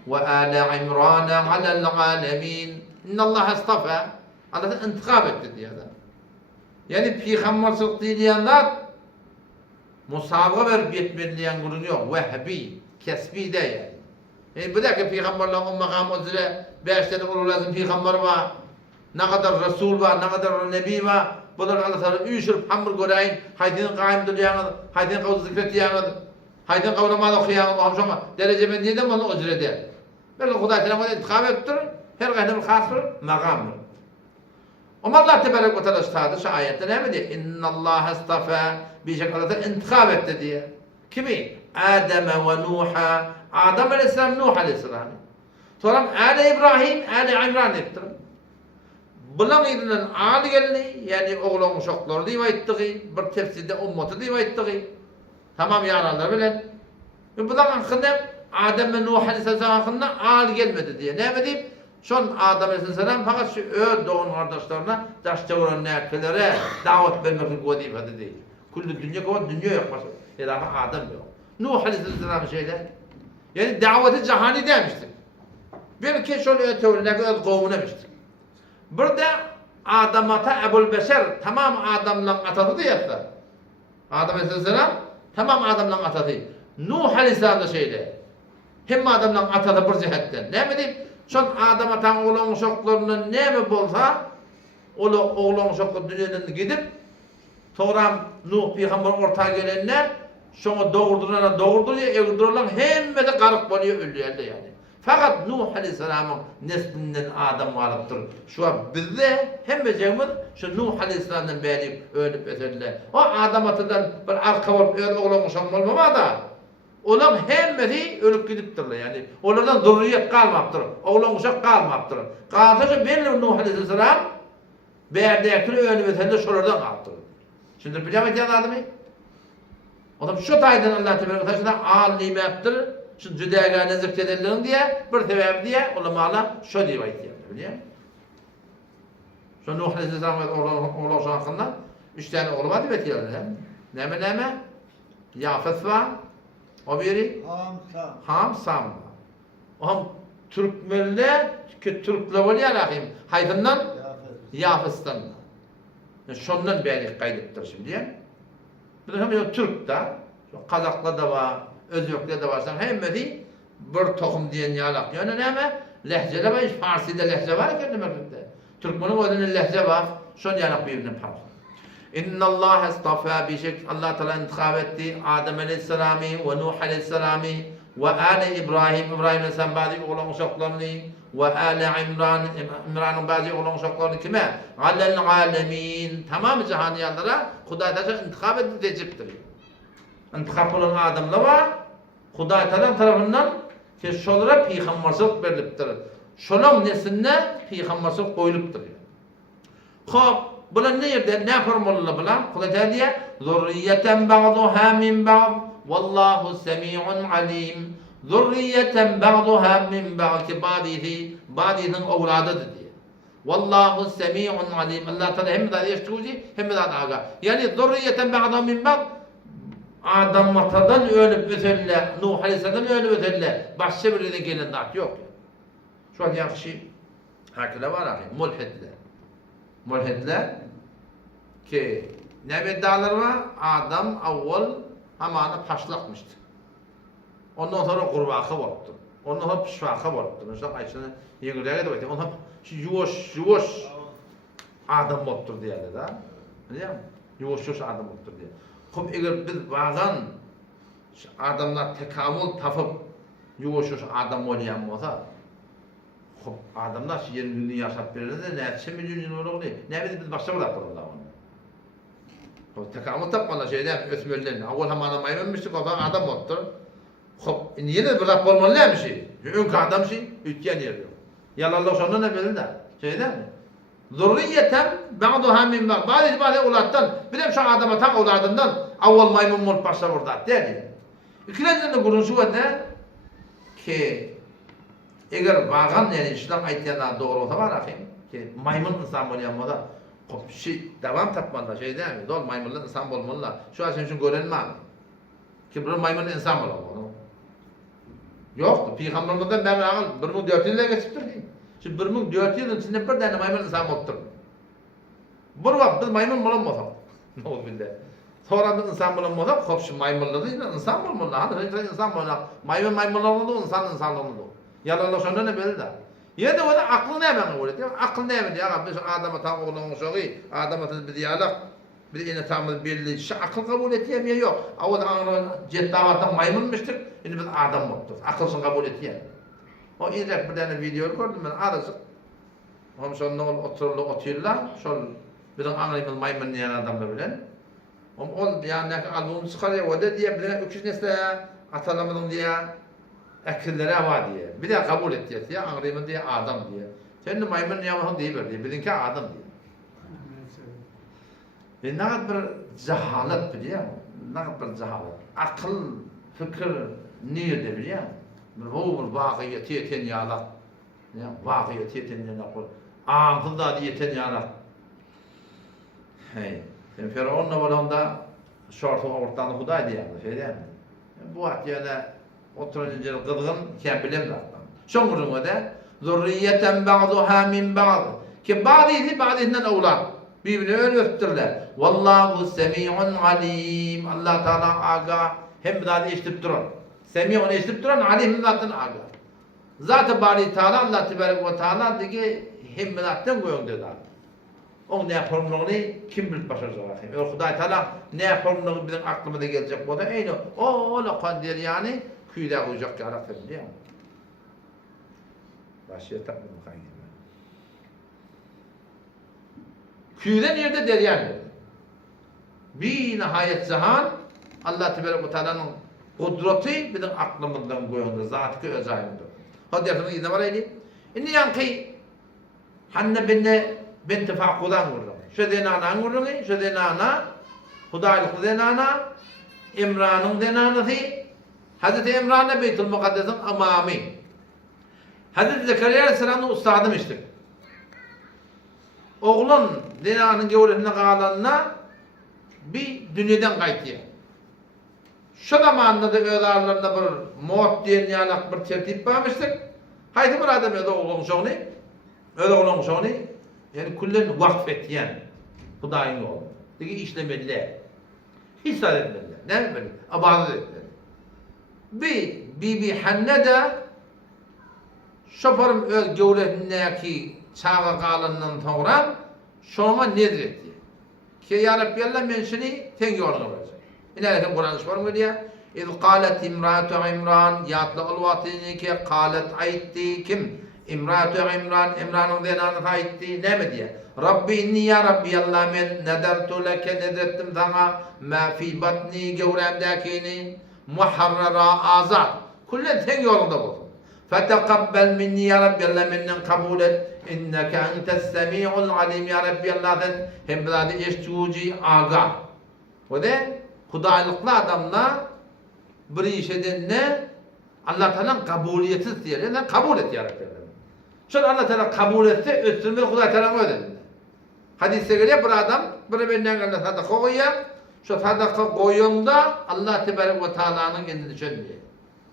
ve Ale İmran'a alel alemin İnna Allah estafa Allah intikab etti diye adam. Yani peygamberlik diyenler musabıka verip yetmeliyen kurun yok. Vehbi, kesbi de yani. Yani bu da ki peygamberliğin makamı üzere 5 tane olur lazım peygamber var. Ne kadar Resul var, ne kadar Nebi var. Bunlar Allah Teala uyuşurup hamur göreyim. Haydinin kaim duruyanı, haydinin kavuz zikretiyanı, haydinin kavramada okuyanı, hamşama. Derece ben neyden bana üzere der. Belki Hudayi Teala intikam ettir. Her gayrı khasır makamdır. Ama Allah Tebarek ve Teala istadı şu ayette ne mi diyor? İnna Allah estafa bir şekilde intikam etti diye. Kimi? Adem ve Nuh'a. Adem Aleyhisselam, Nuh Aleyhisselam. Sonra Ali İbrahim, Ali İmran ettirin. Bulan ýerden al geldi, ýani oğlan uşaklar diýip aýtdygy, bir tefsirde ummaty diýip aýtdygy. Tamam ýaralar bilen. Bulan hakkında Adem ve Nuh Aleyhisselam hakkında al gelmedi diye. Ne diyeyim? Şon Adem Aleyhisselam fakat şu doğun kardeşlerine taş çeviren nerkelere davet vermek vazifesi değil. Kullu dünya kovat dünya yok başka. Daha Adem yok. Nuh Aleyhisselam şeyler. Yani daveti cihani demiştik. Belki şöyle öteğine göz kovuna demiştik. Burada Adam'ata Ebul Beşer tamam Adam'la atadı diyetler. Adem Aleyhisselam tamam Adam'la atadı. Nuh Aleyhisselam da şeyde. Hem Adam'la atadı bir cihetten. Ne mi diyeyim? Şon Adam'a tan oğlan uşaklarının ne mi bolsa oğlan uşaklar dünyadan gidip Toram Nuh peygamber ortaya gelenler şonu doğurduruyor, evdiriyorlar hem de garık boluyor ölüyorlar yani. Fakat Nuh Aleyhisselam'ın neslinden Adam varıptır. Şu an bizde hem becemiz şu Nuh Aleyhisselam'dan beri ölüp eserler. O Adam atadan bir arka olup oğlan uşak olmama da olan hemmeti ölüp gidiptirler yani. Onlardan zurriyet kalmaptır. Oğlan uşak kalmaptır. Kalsa belli Nuh Aleyhisselam berdekini ölüp eserler şolardan kalktır. Şimdi bilemedi adamı. Adam şu taydan Allah Teala taşıdan al nimettir. Şu cüdagane zikredelim diye bir sebep diye ulemalar şu diye aytıyor biliyor musun? Şu Nuh Aleyhisselam ve oğlan uşak hakkında 3 tane oğlu var diye diyorlar. Neme? Yafet var. O biri Ham Sam. O Türkmenler ki Türkler oluyor lahim. Hayfından Yafestan. Şondan beri kaydettir şimdi ya. Bir de hem Türk da, Kazaklar da var, Özbekler de var. Hemmeti bir tohum diyen yalak. Yani ne mi? Lehçede var, Farsi'de lehçe var ki demekte. Türkmenin odunun lehçe var. Şon yalak birbirine parça. İnna Allah istafa bişek Allah Teala intikab etti Adem Aleyhisselam'ı ve Nuh Aleyhisselam'ı ve Ali İbrahim Aleyhisselam bazı oğlan uşaklarını ve Ali İmran'ın bazı oğlan uşaklarını kime? Alel alemin tamam cihaniyalara Huda Teala intikab etti diyecektir. İntikab olan adamlar var. Huda Teala tarafından ki şolara peygamberlik veriliptir. Şolun nesline peygamberlik koyuluptur. Hop bulan ne yerde ne yapırmalı bulan? Kula diye zurriyeten ba'duha min ba'd vallahu semi'un alim. Zurriyeten ba'duha min ba'd ki ba'dinin evladıdır diye. Vallahu semi'un alim. Allah Teala hem de eştuğuzi hem de aga. Yani zurriyeten ba'duha min ba'd Adam atadan ölüp ötelle, Nuh Aleyhisselam ölüp ötelle. Başka birine gelen dert yok. Şu an yakışı hakile var abi, mulhidler ki ne beddalar var? Adam avval hamanı paşlakmıştı. Ondan sonra kurbakı oluptu. Ondan sonra pişvakı oluptu. Mesela Ayşe'nin yengirleri de var. Ondan yuvoş adam oluptur diyorlar da. Biliyor musun? Yuvoş adam oluptur diye. Hop eğer biz bağın adamlar tekamül tapıp yuvoş adam olayan olsa hop adamlar 20 günlük yaşap verirler de ne 1 milyon yıl olur ne bileyim biz başka bir yapalım da onu. Hop tekamül tapmalar şeyden ötmürlerin. Avval hamana maymunmuştuk o zaman adam oldu. Hop yine bir rapor olmalı bir şey. Ön adam şey ütken yer yok. Yalallah sonra ne bilir de şeyden mi? Zurriyeten ba'duha min ba'd. Bazı ulattan bir de şu adama tam uladından avval maymun olup başla orada dedi. İkinciden kuruncu var ne? Ki eğer bağın yani İslam ayetlerine doğru olsa var akım ki maymun insan olmayan da hop şey devam tapmalı şey değil mi? Doğru maymunlar insan olmalı. Şu an için görünmez. Ki bir maymun insan olmalı. Yok, Peygamberden ben ağıl 1400 yılda geçiptir. Şimdi 1400 yılın içinde bir tane maymun insan oluptur. Bir vakit biz maymun bulanmasak. Ne oldu bildi? Sonra da insan bulanmasak, hop şu maymunları insan bulmalı. Hani insan bulmalı. Maymunlar oldu, insan oldu. Yalanlar sonra ne böyle de. Yine de o da aklı ne hemen öyle değil mi? Aklı ne hemen diye. Biz adama tam oğlan uşağı, adama bir diyalog, bir yine tam belli. Şu akıl kabul ettiği yok. Avval ceddavattan maymunmuştuk, şimdi biz adam olduk. Akılsın kabul ettiği. O izlek bir tane video gördüm ben arasık. Hem sonra oturuyorlar, şöyle bizim anlayımız maymun diyen adamla bilen. O yani albüm çıkarıyor, o da diye bir öküz nesle atalamadım diye, ekillere var diye. Bir de kabul etti diye, anlayımız diye adam diye. Sen de maymun yaman diye bizimki adam diye. Ne kadar bir cehalet biliyor musun? Ne kadar bir cehalet. Akıl, fikir nerede biliyor musun? Bir vakiyeti yeten yalak. Vakiyeti yeten yalak. Ağzında yeten yalak. Hey, sen Firavun'la balonda şortu ortadan Huday diye şey değil mi? Bu vakti yani oturunca kızgın kim bilemez. Şonurun da zurriyeten ba'duha min ba'd. Ki bazıından evlat. Birbirini öyle öptürler. Vallahu semi'un alim. Allah Teala aga hem zaten işitip duran. Semi'un işitip duran, alim zaten aga. Zaten Bari Teala Allah Tebarek ve Teala deki hem zaten koyun dedi. O ne yapımlığını kim bilip başaracak? O Huday Teala ne yapımlığını bizim aklımıza gelecek bu da aynı. O öyle kandir yani kuyuda koyacak yaratır biliyor musun? Başıya takmıyor bakayım. Kuyuda nerede deryan nerede? Bir nihayet zahan Allah Tebarek ve Teala'nın kudreti bizim aklımızdan koyundur. Zatı özelliktir. Hadi yapalım izin var öyle. İnni yankı hanne bente fakudan vurdu. Şödenana vurdu. Şödenana Hudaylık denana İmran'ın denanası Hazreti İmran'a Beytül Mukaddes'in amami. Hazreti Zekeriya Aleyhisselam'ın ustadım işte. Oğlun denanın gevresine kalanına bir dünyadan kayıtıyor. Şu zamanında da öyle aralarında bir mort diyen yanak bir tertip varmıştık. Haydi bir adam öyle oğlun şoğunu, yani kullen vakfet yani. Hudayın oğlu. Deki işlemeliler. Hissar etmeliler. Ne etmeliler? Abadet etmeliler. Bibi Hanne de şoparım öz gevletindeki çağa kalanından sonra şoma nedir etti? Ki ya Rabbi Allah men seni ten yoluna vereceğim. İlerken Kur'an-ı var mı diye? İz qalet imratu İmran yatlı alvatini ki qalet aytti kim? İmratu İmran'ın denanı aytti ne mi diye? Rabbi inni ya Rabbi Allah men nedertu leke nedrettim sana ma fi batni gevremdekini muharrara azat. Kullen ten yolunda bulsun. Fetekabbel minni ya Rabbi Allah menden kabul et. İnneke entes semi'ul alim ya Rabbi Allah'ın hem biladi eşçuci aga. O da Hudaylıklı adamla bir iş edenle Allah Teala'nın kabuliyeti diyor. Yani kabul et ya Rabbi. Şöyle Allah Teala kabul etse üstünü Huday Teala'nın ödedi. Hadise göre bir adam bir benden Allah sadaka koyuyor. Şu sadaka koyduğunda Allah Tebarek ve Teala'nın kendini şöyle.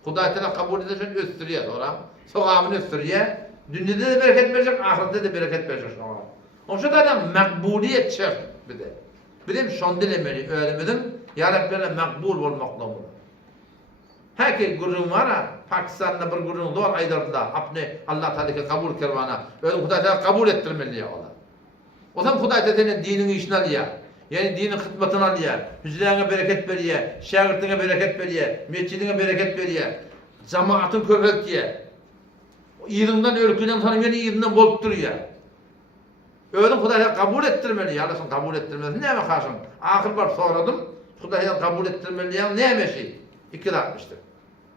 Huday Teala kabul etse şöyle üstürüyor sonra. Sokağını üstürüyor. Dünyada da bereket verecek, ahirette de bereket verecek sonra. O şu da makbuliyet şart bir de. Bilim şon dilemeli öğrenmedim. Ya Rabbi'ne makbul olmak lazım. Herkes gururun var ha, Pakistan'da bir gururun var aydarda. Apne Allah Teala'ya kabul kervana. Öyle Huday Teala kabul ettirmeli ya Allah. O zaman Huday Teala'nın dinini işine alıyor. Yani dinin hizmetini alıyor. Hücrelerine bereket veriyor. Şagirdine bereket veriyor. Mescidine bereket veriyor. Cemaatın köpeltiyor. İrinden örgüden tanımayan irinden bolup duruyor. Öyle Huday kabul ettirmeli ya. Allah'ın kabul ettirmeli. Ne mi karşım? Ahir var soradım. Huday kabul ettirmeli ya. Ne mi şey? İki atmıştır.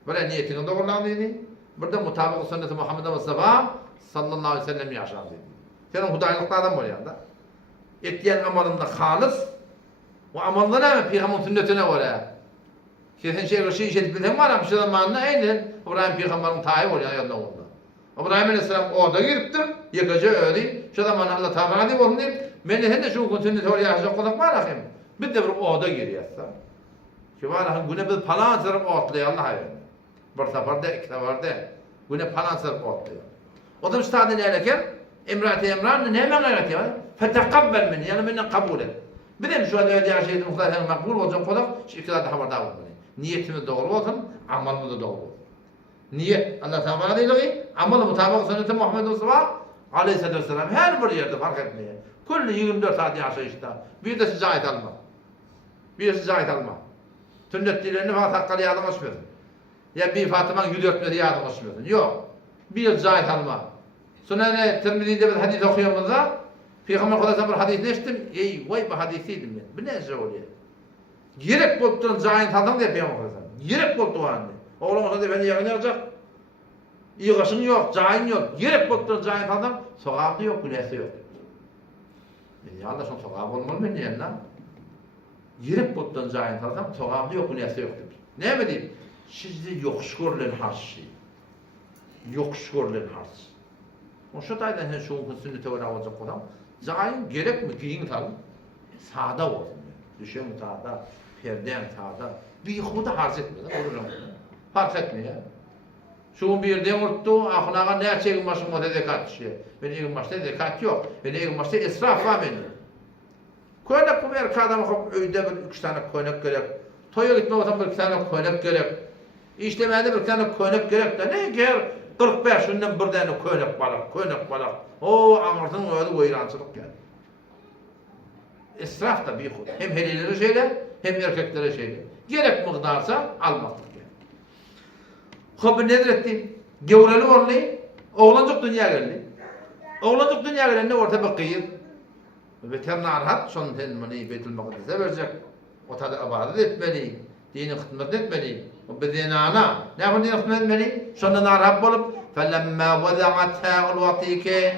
Böyle niyetinin doğrulandığını, burada mutabık sünneti Muhammed Mustafa sallallahu aleyhi ve sellem yaşandığını. Senin Hudaylıklı adam var yanında. Ettiyen amalında halis, o amalda ne mi? Peygamber'in sünnetine var ya. Sen şey işitip bildiğin var ama şu zamanında aynen İbrahim Peygamber'in tayi var ya yanında onda. İbrahim Aleyhisselam orada giriptir, yıkıcı öyle. Şu zaman Allah Teala diye olun diyeyim. Ben de şu sünneti var ya, şu kulak var akım. Bir de bir orada giriyorsa. Ki var ha güne bir falan sırf ortlaya Allah hayır. Bir seferde iki seferde güne falan sırf ortlaya. O da üstadı neyleken? İmran ne hemen gayret ya? Fetekabbel min yani benden kabul et. Bir de şu anda öyle yaşaydım Huday'ın makbul olacak kadar şu iki daha haberdar olmalı. Niyetimiz doğru olsun, amalımız da doğru olsun. Niyet Allah Teala değil ki amalı mutabık sünneti Muhammed Mustafa Aleyhisselatü Vesselam her bir yerde fark etmeye. Kullu 24 saat yaşayışta. Bir de size ait alma. Bir de size ait alma. Sünnetlerini falan sakkalı yardım açmıyorsun. Ya bir Fatıma'nın 104 yardım açmıyorsun. Yok. Bir zahit alma. Sonra ne Tirmizi'de bir hadis okuyamazsa Peygamber Kodası'nın bir hadis neştim. Ey vay bu hadisiydim ben. Bu ne şey oluyor? Gerek bulduğun zahit aldım diye Peygamber Kodası'nın. Gerek bulduğu halde. Oğlum olsa da beni yakın yapacak. İğaşın yok, cayın yok. Gerek bottur cayın adam, sokakta yok, güneşte yok. Ya Allah şun sokağı olmalı mı diyen lan? Gerek bottur cayın adam, sokakta yok, güneşte yok demiş. Ne mi diyeyim? Sizde yokuş görülen harçı. Yokuş görülen harç. O şu taydan hen şun sünnete var olacak olan. Cayın gerek mi giyin tabi? Sağda olsun. Düşen sağda, perden sağda. Bir huda harç etmedi, olur mu? Fark etmiyor. Şun bir de unuttu, ahınağa ne çekin başım o dedekat şey. Ben egin başta dedekat yok. Ben egin başta israf var benim. Koynak bu bir kadam hop öyde bir 3 tane koynak gerek. Toya gitme olsam bir 2 tane koynak gerek. İşlemede bir tane koynak gerek de ne ger 45 şundan bir tane koynak balak. O ağırtın öyle oyrancılık geldi. İsraf da bir hud. Hem helileri şeyle hem erkeklere şeyle. Gerek miqdarsa almaklık yani. Hop nedir ettim? Gevreli oldu. Oğlancık dünya geldi. Oğlancık dünya geldi orta bir kıyır. Veterinar hat son tenmani Beytül Makdis'e verecek. Otada ibadet etmeli. Dini hizmet etmeli. O bedenana. Ne yapın dini hizmet etmeli? Sonra narhab bolup felemma vada'atha al-watike.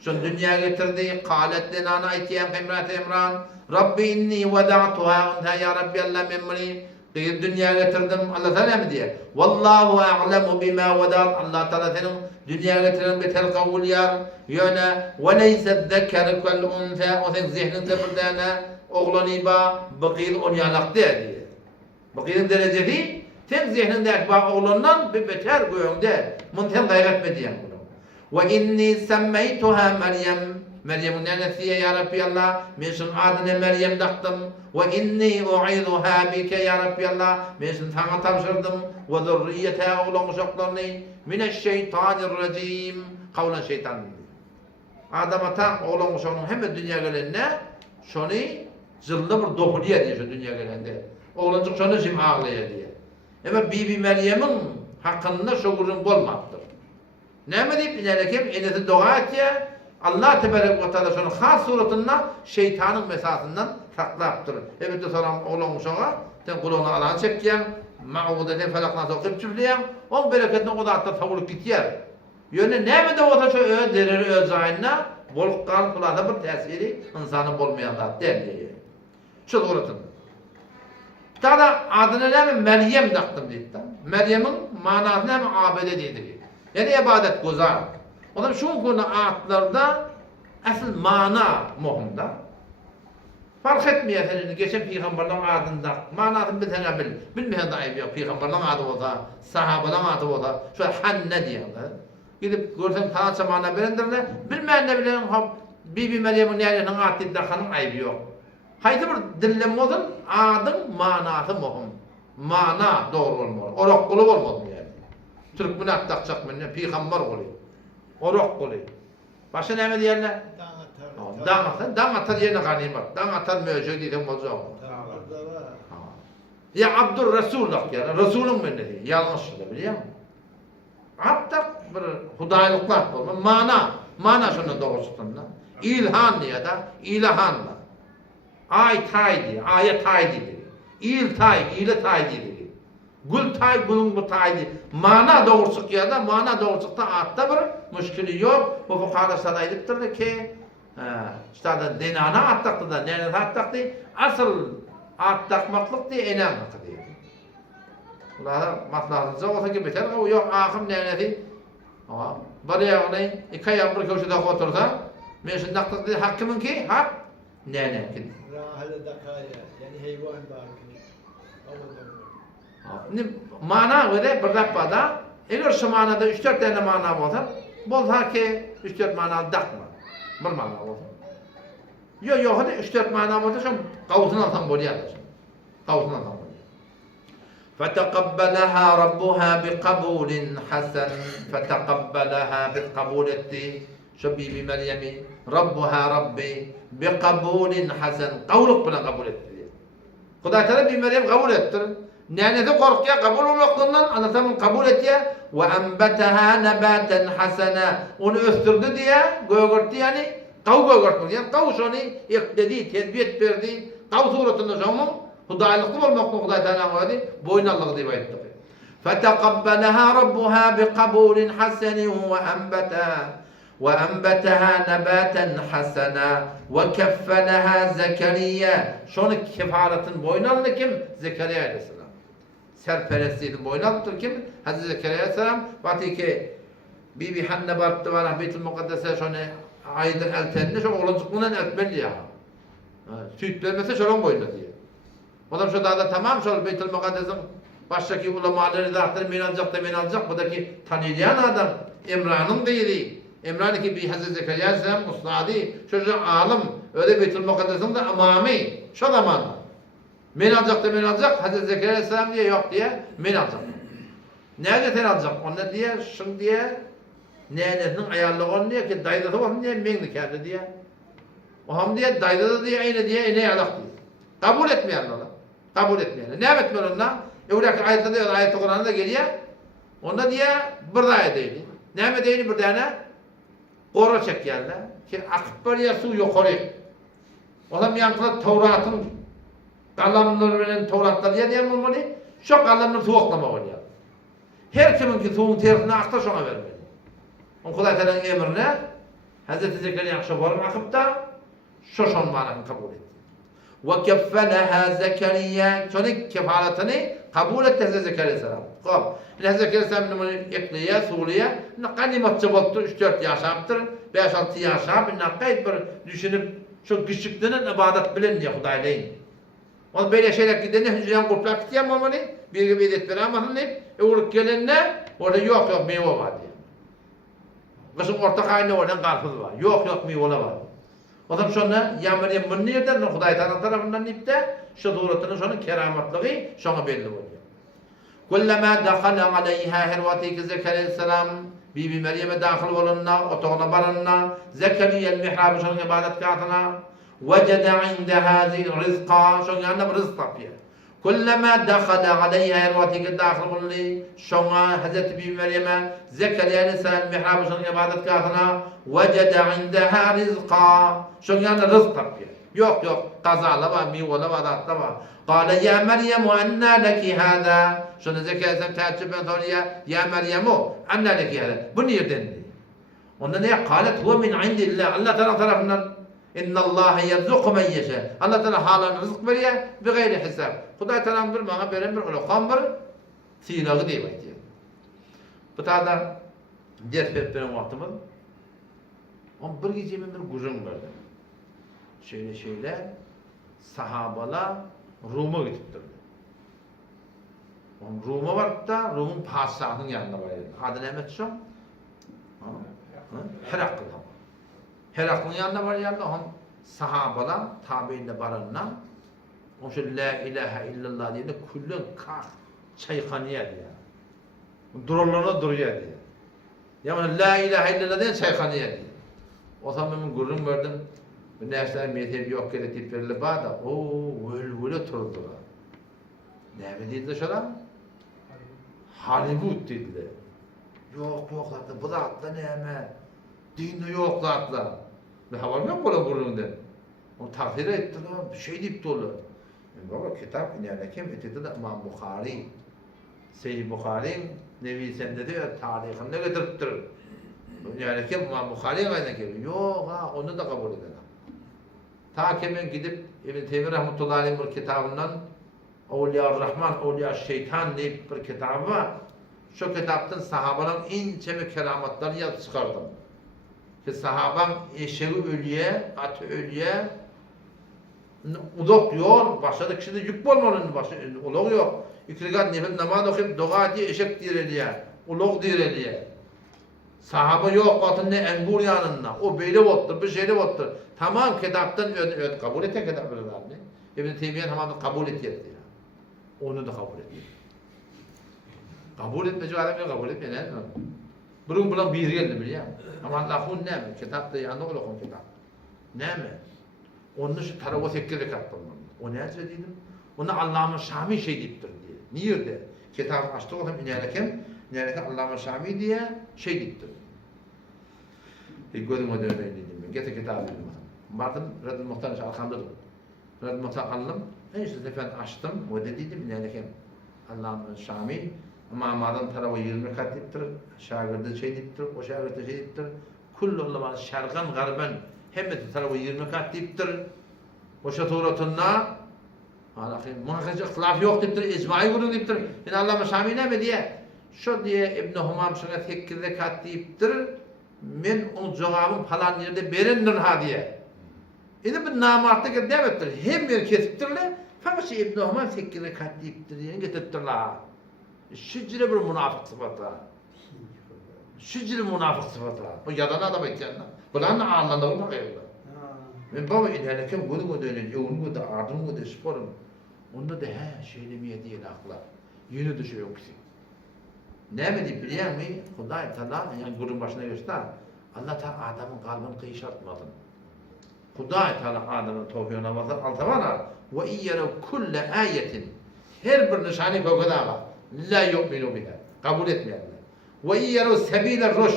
Şun dünya getirdi. Qalet denana aytiyen Emrat İmran. Rabbi inni vada'tuha unta ya Rabbi Allah memri. Kıyır dünya getirdim. Allah Teala mı diye? Wallahu a'lemu bima vada'at. Allah Teala senin dünya getiren beter kavul yar. Yöne ve leyse zeker kel unta. O senin zihninde bir tane oğlanı ba bakil on yanak diye. Bakilin derecesi sen zihninde ba oğlandan bir beter göğünde. Munten gayret mi diyen bunu. Ve inni semmeytuha Meryem. Meryem'in nenesiye ya Rabbi Allah. Meşin adını Meryem daktım. Ve inni u'iduha bike ya Rabbi Allah. Meşin sana tavşırdım. Ve zürriyete oğlan uşaklarını mineşşeytanirracim. Kavlan şeytan. Adama tam oğlan uşağının hemen dünya gelenine şunu zıllı bir dokunuyor diye şu dünya gelende. Oğlancık şunu şimdi ağlıyor diye. Ama Bibi Meryem'in hakkında şuurun olmaktır. Ne mi deyip inerekim? Enesi dua et ya. Allah Tebarek ve Teala şunu has suratından şeytanın mesasından saklaktır. Evet de sonra oğlan uşağa sen kulağını alan çekken ma'udeten felakna sokup çüfleyen on bereketine o da hatta savulup gitiyor. Yönü ne mi de olsa şu derir öz ayına bol kalplarda bir tesiri insanın olmayan da derliyor. Şu suratın. Tada adını ne mi? Meryem taktım deyip. Meryem'in manası ne mi? Abede dedi. Yani ibadet güzel. O zaman şu konu ayetlarda asıl mana muhimda. Fark etmiyor senin geçen peygamberlerin adında. Manasını bilsen bil. Bilmeyen de ayıp yok. Peygamberlerin adı olsa, sahabelerin adı olsa. Şöyle hanne diyorlar. Gidip görsem tanıça mana verendirler. Bilmeyen de bilen Bibi Meryem'in yerinin adı dakanın ayıp yok. Haydi bir dinleme olsun, adın manası muhim. Mana doğru olmalı. Orak kulu olmalı yani. Türk bunu attakacak mı? Peygamber oluyor. Orak kulu. Başka ne mi diyenler? Dağ atar yerine ganimet. Dağ atar mevcut diyelim olacak. Ya Abdurresulullah yani. Resulün ben dedi. Yanlış da biliyor musun? Hatta bir hudaylıklar olma. Mana şunun doğrusundan. İlhan ya da ilahanla. Ay taydi, aya taydi dedi. İl tay, ile taydi dedi. Gül tay, gülün bu taydi. Mana doğrusuk ya da mana doğrusukta atta bir müşkili yok. Bu fukara sana ediptirdi ki işte da denana attaktı da nenesi attaktı. Asıl attakmaklık diye enanlık diye. Bunlar maslahatınca olsa ki biter. O yok ahım nenesi. Bir yağını iki ayağın bir köşede otursa meşin daktık diye hakkımın ki hak nene ki. Rahale dakaya yani hayvan barkı. Mana göre bir rappada eğer şu manada 3-4 tane mana olsa bolsa ki 3-4 mana dakma. Bir mana olsa. Yok hadi 3-4 mana olsa şu kavusunu alsam boluyor. Kavusunu alsam boluyor. فَتَقَبَّلَهَا رَبُّهَا بِقَبُولٍ حَسَنٍ فَتَقَبَّلَهَا بِقَبُولِ etti. Şu Bibi Meryem'i Rabbuha Rabbi biqabulin hasen kavluk bile kabul etti. Huda Teala Bibi Meryem kabul etti. Nenesi korkuya kabul olmaktan anlatamın kabul etti ve enbetaha nebaten hasena onu östürdü diye göğürttü yani kav göğürttü yani kav şunu ekledi tedbir verdi kav suratında şunu hudaylıklı olmaktan Huda Teala verdi boynallığı diye etti. فَتَقَبَّلَهَا رَبُّهَا بِقَبُولٍ حَسَنٍ وَأَنْبَتَهَا نَبَاتًا حَسَنًا وَكَفَّلَهَا زَكَرِيَّا. Şonu kefaretin boynalını kim? Zekeriya aleyhisselam. Serperestliğinin boynalını kim? Hazreti Zekeriya aleyhisselam. Vakti ki Bibi Hanne barıttı var. Beytül Mukaddes'e şonu aydır eltenine şonu oluncukluğundan eltmeli ya. Süt vermese şolun boynu diye. Adam şu dağda tamam şol Beytül Mukaddes'in baştaki ulamaları da aktarı men alacak. Buradaki tanıyan adam İmran'ın değili. İmran ki bir Hazreti Zekeriya aleyhisselam usnadi. Şu alim öyle Beytül Mukaddes'in de amami. Şu zamanlar. Men alacak. Hazreti Zekeriya aleyhisselam diye yok diye men alacak. Nerede ten alacak? Onu diye şun diye ne'nesinin ayarlı onu diye ki dayıda olsun diye men dikerdi diye. O ham diye dayıda diye aynı diye ine alak diye. Kabul etmeyen ona. Kabul etmeyen. Ne etmiyor onunla? Öyleki ayette diyor, ayette Kur'an'da geliyor. Onda diye bir daya değil. Ne değil bir tane? Koro çek geldi. Ki akıp böyle su yukarı. O zaman yankıla Tevrat'ın kalamlarının Tevrat'ta diye diyem olmalı. Şu kalamları soğuklama var ya. Her kiminki soğun tersine akta şuna vermeli. O Kuday Teala'nın emrine Hazreti Zekeriya akşabarın akıp da şu şon manasını kabul etti. وَكَفَّلَهَا زَكَرِيَّا. Sonra kefaletini kabul etti Hazreti Zekeriya aleyhisselam. Hazreti Zekeriya aleyhisselam bunu ekliye, Suriye, kanimatçı bottu, 3-4 yaşaptır, 5-6 yaşap, kayıt bir düşünüp, şu küçüklüğünün ibadet bilin diye Hudaylayın. Onu böyle şeyler gideni, hücreyen gruplar kitiyem olmalı, bir gibi edet veremezsin deyip, uğruk gelenine, orada yok meyve var diye. Kışın orta kaynı oradan karpuz var, yok meyve var. O zaman şuna Meryem bunu nereden Huday Teala tarafından ipte şu doğrultuda şunun kerametliği şuna belli oluyor. Kullama dakhala aleyha her vakti Zekeriya aleyhisselam Bibi Meryem'e dahil olunna, otağına barınna, Zekeriya el-mihrabı şunun ibadet kağıtına, vecede indeha rizqa, şunun yanında bir rızk tapıyor. Kullama dakhala aleyha her vakti dahil olunna, şuna Hazreti Bibi Meryem'e, Zekeriya aleyhisselam mihrabı şunun ibadet kağıtına, vecede indeha rizqa, şunun yanında rızk tapıyor. Yok, kazalı var, meyveli var, atlı var. Kâle ya Meryem ennâ leki hâdâ. Şunu Zekeriya aleyhisselam teaccüben soruyor. Ya Meryem ennâ leki hâdâ. Bu nereden diyor? Ondan ne? Kâlet huve min indillah. Allah Teala tarafından. İnnallâhe yerzuku men yeşâ. Allah Teala hâlan rızık veriyor. Bir gayri hesap. Huday Teala'nın bir bana veren bir ulukam bir silağı diye diyor. Bu taada ders verip vaktimiz. On bir gecemin bir kuzum vardı. Şöyle sahabalar Rum'a gidip durdu. Rum'a vardı da Rum'un padişahının yanına vardı. Adı ne Mehmetçim? Herakl. Herakl'ın yanına vardı. Sahabalar tabiinde baranlar o şu la ilahe illallah diye kullun kah çayxanaya diye. Dururlarına duruyor diye. Yani la ilahe illallah diye çayxanaya diye. O zaman ben gurrum gördüm. Bu nesler mezhebi yok kere tiplerle bağda. Öyle turdular. Ne mi dediler şuna? Hollywood dediler. Yok zaten. Bu da atla ne mi? Dinde yok zaten. Ne havam yok bana gurrumda. Onu takdir ettiler. Bir şey deyip dolu. Baba kitap inerken etedi de İmam Bukhari. Seyyid Bukhari'nin Nevi Sen'de diyor tarihinde getirttir. Yani kim İmam Bukhari'ye gayet geliyor. Yok onu da kabul eder. Ta ki ben gidip İbn Teymiye rahmetullahi aleyh bir kitabından Evliya Rahman, Evliya Şeytan diye bir kitabı var. Şu kitaptan sahabanın en çemi keramatlarını yazıp çıkardım. Ki sahaban eşeği ölüye, atı ölüye uzak yol, başladı kişide yük olmanın ulak yok. İkrigat nefil namaz okuyup dua diye eşek direliye, ulak direliye. Sahaba yok batında engur yanında. O böyle ottur, bir şeyle ottur. Tamam kitaptan kabul eten kitaplarını. İbn Teymiye tamam kabul ediyor. Onu da kabul ediyor. Kabul etmeci adam yok kabul etmiyor. Ne? Bulan bir geldi biliyor. Ama Allah'ın ne mi? Kitapta yanında olan kitap. Ne mi? Onun şu tarafa sekkede kattım. O ne söyledim? Onu Allah'ın Şami şey deyiptir diye. Niye de? Kitabı açtı oğlum inerken Allame Şami diye şey deyiptir. Gözüme döneyim dedim ben. Getir kitabı dedim. Vardım, Radül Muhtar'ın arkamda durdum. Radül Muhtar aldım. İşte efendim açtım. O da dedim inerken Allame Şami Ama adam tarafı 20 rekat deyiptir, şagirde şey deyiptir, o şagirde şey deyiptir. Kullu ulama şergan garben hemmeti tarafı 20 rekat deyiptir. Oşa tuğratunna muhakkak ihtilaf yok deyiptir, icmai gurun deyiptir. Yani Allame Şamî ne mi diye? Şu diye İbn Humam şuna 8 rekat deyiptir. Men o cevabım falan yerde berendir ha diye. Şimdi bu namartlık demektir. Hem bir kesiptirler, fakat İbn Humam 8 rekat deyiptir diye getirtirler. Şücre bir münafık sıfatı. Şücre münafık sıfatı. Bu yadan adam etkenler. Bulan anlandığı bakıyorlar. Ben baba ilerlerken bunu dönün, yolunu da ardını da sporun. Onda da he şeylemeye değil akla. Yeni de şey yok ki. Ne mi deyip biliyor musun? Huday Teala yani gurun başına göster. Allah Teala adamın kalbini kıyışartmadın. Huday Teala adamın tevhidine bakar. Altavana ve iyyere kulle ayetin. Her bir nişani kokuda var. La yu'minu biha. Kabul etmeyenler. Ve iyyere sebile ruş.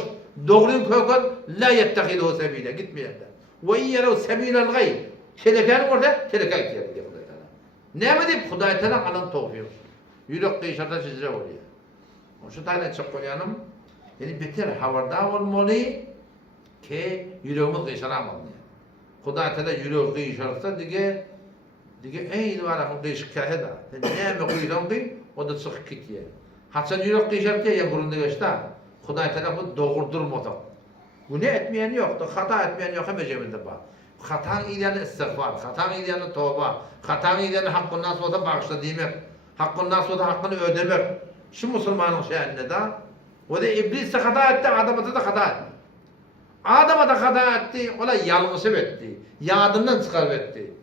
Doğruyu kokar. La yettehidu sebile. Gitmeyenler. Ve iyyere sebile gayb. Telekanın orada teleka ihtiyacı diyor Huday Teala. Ne mi deyip Huday Teala alan tevhid. Yürek kıyışarta sizce oluyor. Şu tane çok koyanım. Yani beter havardar olmalı ki yüreğimiz kıyışaramaz. Huday Teala yüreği kıyışarsa dige ey var kıyışık kaheda. Ne mi kıyışan ki o da çıkıp gidiyor. Hasan yürek kıyışarsa ya gurunda geçti. Huday Teala bu doğurdurmadı. Bu ne etmeyen yok, hata etmeyen yok hem cebinde bak. Hatan ilanı istiğfar, hatan ilanı tövbe, hatan ilanı hakkın nas olsa bağışla demek. Hakkın nas olsa hakkını ödemek. Şu Müslümanın şeyinde de o da iblis de hata etti, Adam'a da hata etti. Adam'a da hata etti, ola yalnızı etti. Yadından çıkarıvetti.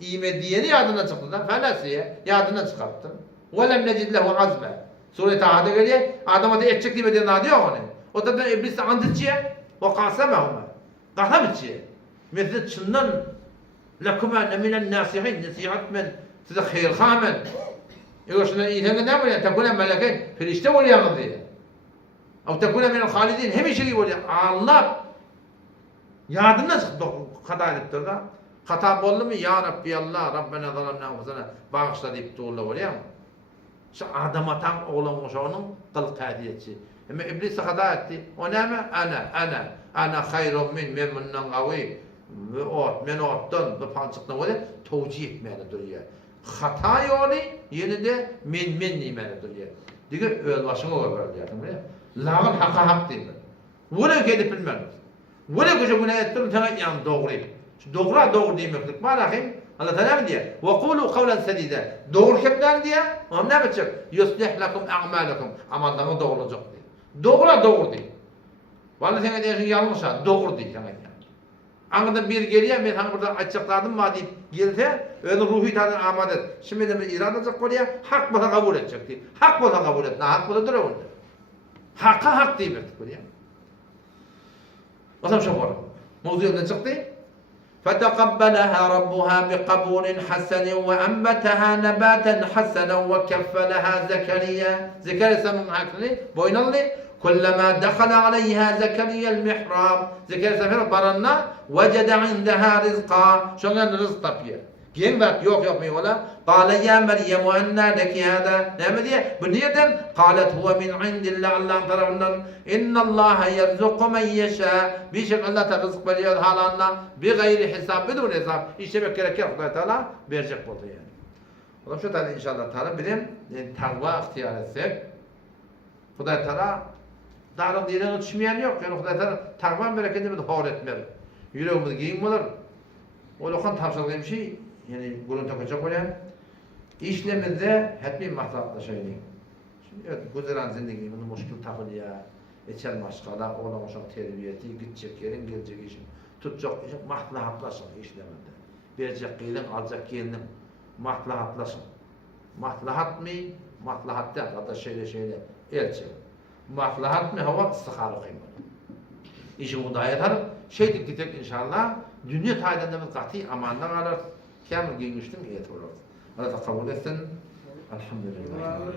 İme diyeni yadından çıktı da felasiye yadından çıkarttı. وَلَمْ نَجِدْ لَهُ عَزْمًا Sure-i Taha'da geliyor, Adam'a da edecek diye diye ne diyor onu? O da iblis de and içiyor, o kasemehuma. Kasem içiyor. Mesela çından لَكُمَا نَمِنَ النَّاسِحِينَ nasihat men, size hayır khamen. Şuna İlhan'da ne oluyor? Tekune melekin, firişte oluyor diye. Ama tekune minel halidin, hem işi gibi oluyor. Allah yadından çıktı hata ediptir da. Hata oldu mu? Ya Rabbi Allah, Rabbena zalamna anfusana bağışla deyip de oluyor mu? Şu Adam'a tam oğlan uşağının kıl kadiyetçi. Ama iblis hata etti. O ne mi? Ana hayrun min, men bundan kavi. Ve ot, men ottan, ve pansıktan oluyor. Tevcih etmeyene duruyor. Hata yolu yine de men nimene duruyor. Diyor öl başına olur diyor. Lağın hakka hak değil mi? Bunu kedip bilmem. Bunu kuşu bunu ettim sana yan doğru. Doğru demeklik var ahim. Allah Teala diyor. Ve kulu kavlen sedide. Doğru kepler diye. Ama ne yapacak? Yuslih lakum a'malakum. Amanlarına doğru olacak diyor. Doğru değil. Vallahi sana diyorsun yanlış ha. Doğru değil sana diyor. Anında bir geliyor, ben hani burada açıkladım mı deyip gelse, öyle ruhi tadını amadet. Şimdi de bir iradacak konuya, hak bana kabul edecek diye. Hak bana kabul et, hak bana duruyor onda. Hakka hak deyip ettik konuya. O zaman şu var. Mevzuyumdan çıktı. فَتَقَبَّلَهَا رَبُّهَا بِقَبُولٍ حَسَنٍ وَأَنْبَتَهَا نَبَاتًا حَسَنًا وَكَفَّلَهَا زَكَرِيَّا Zekeriya Sem'in hakkını, boynallı. كلما دخل عليها زكريا المحراب زكريا سفر برنا وجد عندها رزقا شلون رزق طبيعي كين بات يوك مي ولا قال يا مريم أنى لك هذا نعم دي بنية قالت هو من عند الله الله ترون إن الله يرزق من يشاء بشكل الله ترزق بريد حالنا بغير حساب بدون حساب إيش بكرة كيف الله تعالى بيرجع بطل يعني والله شو تعالى إن شاء الله تعالى بدين تقوى اختيار السك خدا تعالى Dağlık diyene düşmeyen yok. Yani Huday Teala takvan bereketini hor etmeli. Yüreğimiz giyim olur. O lokan tavsiyelim şey, yani bunun takacak olan işlemizde hep bir maslahatla şeydi. Şimdi evet, güzel zindagi bunu müşkil takılıyor. Geçer maşkala, oğlan uşak terbiyeti, gidecek yerin, gelecek işin. Tutacak işin, maslahatlaşın işleminde. Verecek gelin, alacak gelin, maslahatlaşın. Maslahat mı? Maslahat değil, hatta şeyle elçi. Maslahat mı hava istiharı kıymalı. İşi hudayet harap, şey dikkat inşallah, dünya tayyidinde katı amandan alır, kamil giymiştim, iyet olur. Allah kabul etsin. Elhamdülillah.